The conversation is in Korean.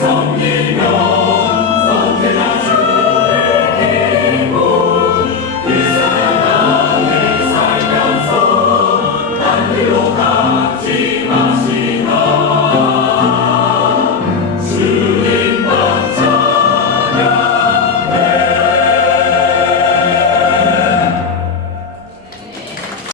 성이며